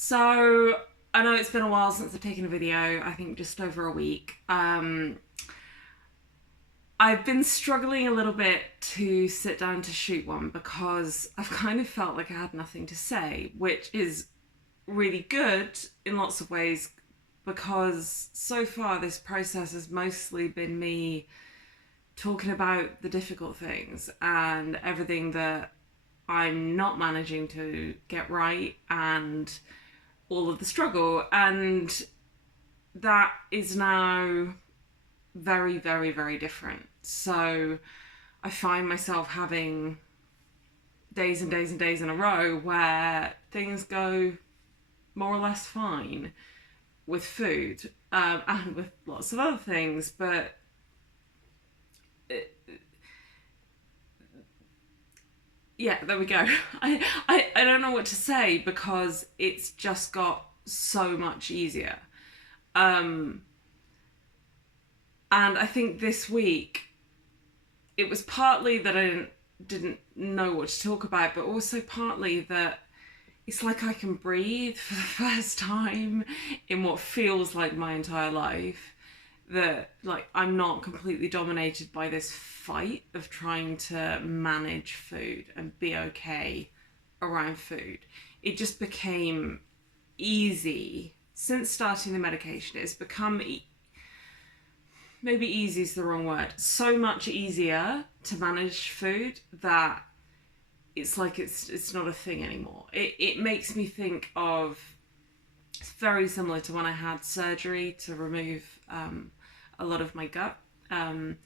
So I know it's been a while since I've taken a video. I think just over a week. I've been struggling a little bit to sit down to shoot one because I've kind of felt like I had nothing to say, which is really good in lots of ways because so far this process has mostly been me talking about the difficult things and everything that I'm not managing to get right and all of the struggle. And that is now very, very, very different. So I find myself having days and days and days in a row where things go more or less fine with food and with lots of other things, but it, yeah, there we go. I don't know what to say because it's just got so much easier. Um, and I think this week it was partly that I didn't know what to talk about, but also partly that it's like I can breathe for the first time in what feels like my entire life. That like I'm not completely dominated by this fight of trying to manage food and be okay around food. It just became easy since starting the medication. It's become maybe easy is the wrong word. So much easier to manage food that it's like it's not a thing anymore. It makes me think of, it's very similar to when I had surgery to remove a lot of my gut. And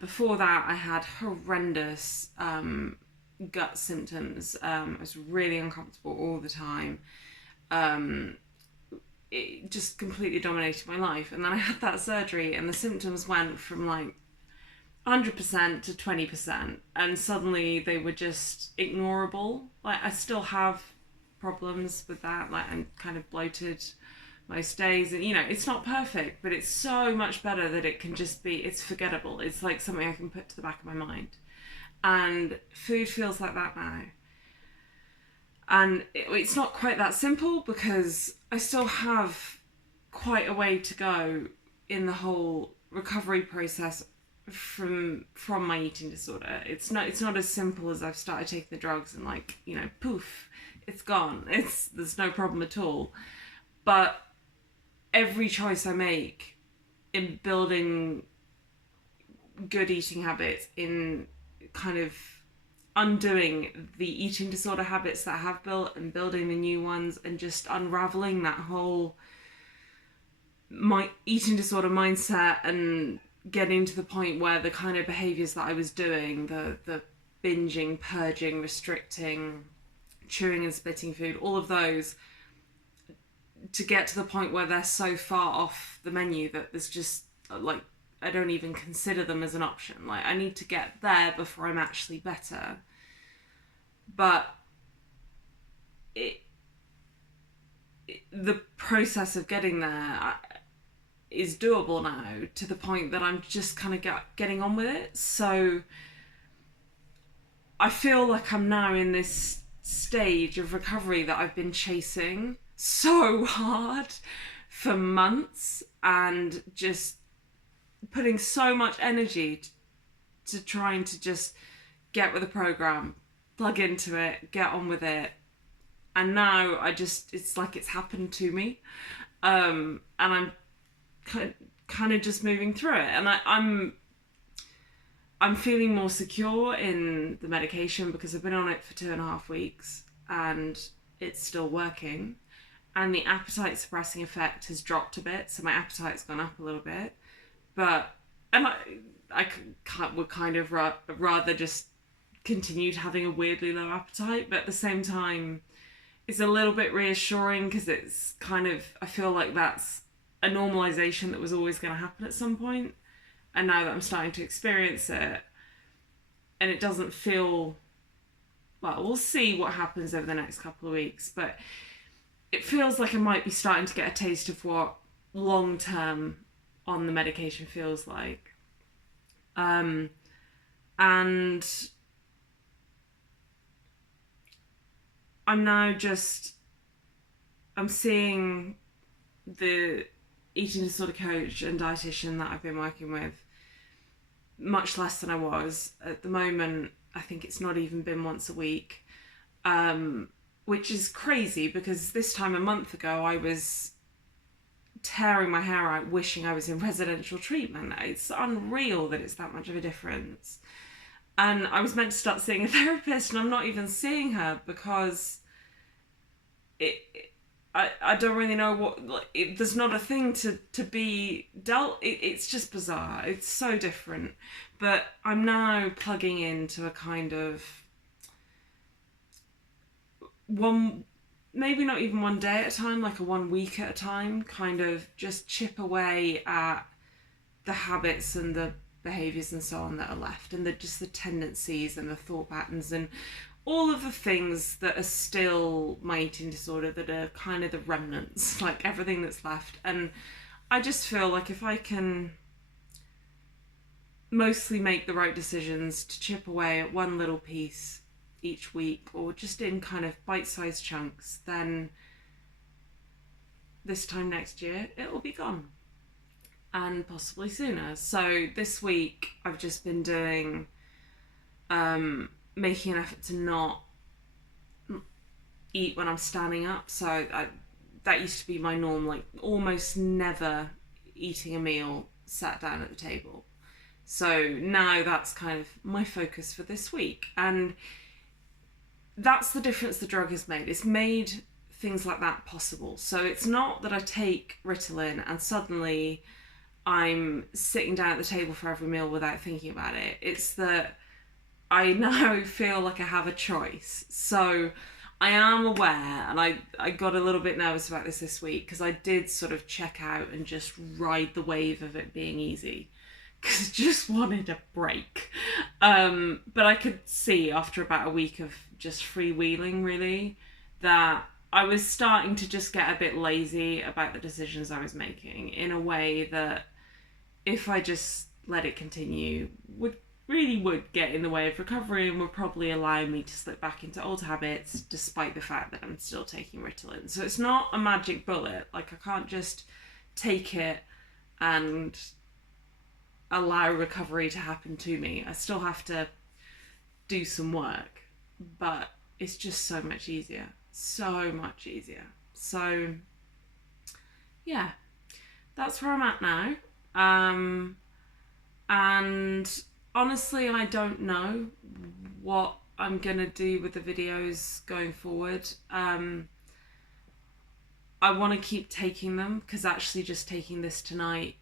before that, I had horrendous gut symptoms. I was really uncomfortable all the time. Um, it just completely dominated my life. And then I had that surgery, and the symptoms went from like 100% to 20%, and suddenly they were just ignorable. Like, I still have problems with that. Like, I'm kind of bloated most days, and it's not perfect, but it's so much better that it can just be, it's forgettable. It's like something I can put to the back of my mind. And food feels like that now. And it's not quite that simple because I still have quite a way to go in the whole recovery process from my eating disorder. It's not as simple as I've started taking the drugs and like, poof, it's gone. There's no problem at all. But every choice I make in building good eating habits, in kind of undoing the eating disorder habits that I have built and building the new ones, and just unraveling that whole my eating disorder mindset and getting to the point where the kind of behaviors that I was doing, the binging, purging, restricting, chewing and spitting food, all of those, to get to the point where they're so far off the menu that there's just like, I don't even consider them as an option. Like, I need to get there before I'm actually better. But the process of getting there is doable now, to the point that I'm just kind of getting on with it. So I feel like I'm now in this stage of recovery that I've been chasing so hard for months, and just putting so much energy to trying to just get with the program, plug into it, get on with it. And now it's like it's happened to me. And I'm kind of just moving through it. And I'm feeling more secure in the medication because I've been on it for 2.5 weeks and it's still working. And the appetite suppressing effect has dropped a bit, so my appetite's gone up a little bit. But and I would kind of rather just continued having a weirdly low appetite, but at the same time, it's a little bit reassuring because it's kind of, I feel like that's a normalization that was always going to happen at some point, and now that I'm starting to experience it, and it doesn't feel, well, we'll see what happens over the next couple of weeks, but it feels like I might be starting to get a taste of what long term on the medication feels like. And I'm now just I'm seeing the eating disorder coach and dietitian that I've been working with much less than I was. At the moment, I think it's not even been once a week, which is crazy because this time a month ago I was tearing my hair out wishing I was in residential treatment. It's unreal that it's that much of a difference. And I was meant to start seeing a therapist and I'm not even seeing her because I don't really know what, like, there's not a thing to be dealt. It's just bizarre. It's so different. But I'm now plugging into a kind of one, maybe not even one day at a time, like a 1 week at a time, kind of just chip away at the habits and the behaviours and so on that are left, and just the tendencies and the thought patterns and all of the things that are still my eating disorder, that are kind of the remnants, like everything that's left. And I just feel like if I can mostly make the right decisions to chip away at one little piece each week, or just in kind of bite-sized chunks, then this time next year it will be gone, and possibly sooner. So this week I've just been doing making an effort to not eat when I'm standing up. So that used to be my norm, like almost never eating a meal sat down at the table. So now that's kind of my focus for this week. And that's the difference the drug has made. It's made things like that possible. So it's not that I take Ritalin and suddenly I'm sitting down at the table for every meal without thinking about it. It's that I now feel like I have a choice. So I am aware, and I got a little bit nervous about this week because I did sort of check out and just ride the wave of it being easy because I just wanted a break. But I could see after about a week of just freewheeling, really, that I was starting to just get a bit lazy about the decisions I was making in a way that, if I just let it continue, would get in the way of recovery and would probably allow me to slip back into old habits despite the fact that I'm still taking Ritalin. So it's not a magic bullet. Like, I can't just take it and allow recovery to happen to me. I still have to do some work, but it's just so much easier. So much easier. So yeah, that's where I'm at now. And honestly, I don't know what I'm gonna do with the videos going forward. I want to keep taking them because actually just taking this tonight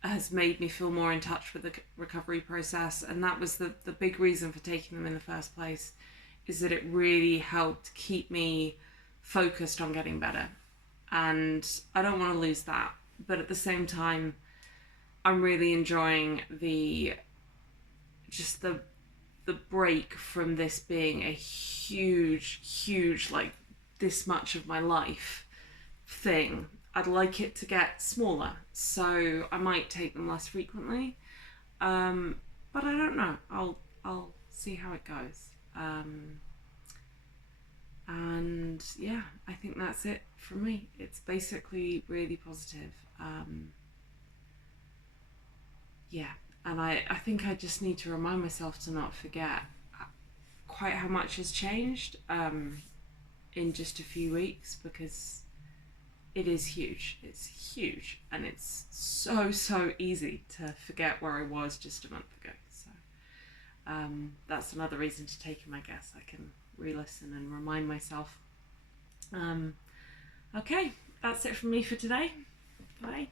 has made me feel more in touch with the recovery process, and that was the big reason for taking them in the first place, is that it really helped keep me focused on getting better. And I don't want to lose that, but at the same time I'm really enjoying the break from this being a huge, like, this much of my life thing. I'd like it to get smaller, so I might take them less frequently, but I don't know. I'll see how it goes. And yeah, I think that's it from me. It's basically really positive. Yeah, and I think I just need to remind myself to not forget quite how much has changed in just a few weeks, because it is huge. It's huge, and it's so easy to forget where I was just a month ago. So that's another reason to take him, I guess. I can re-listen and remind myself. Okay, that's it from me for today. Bye.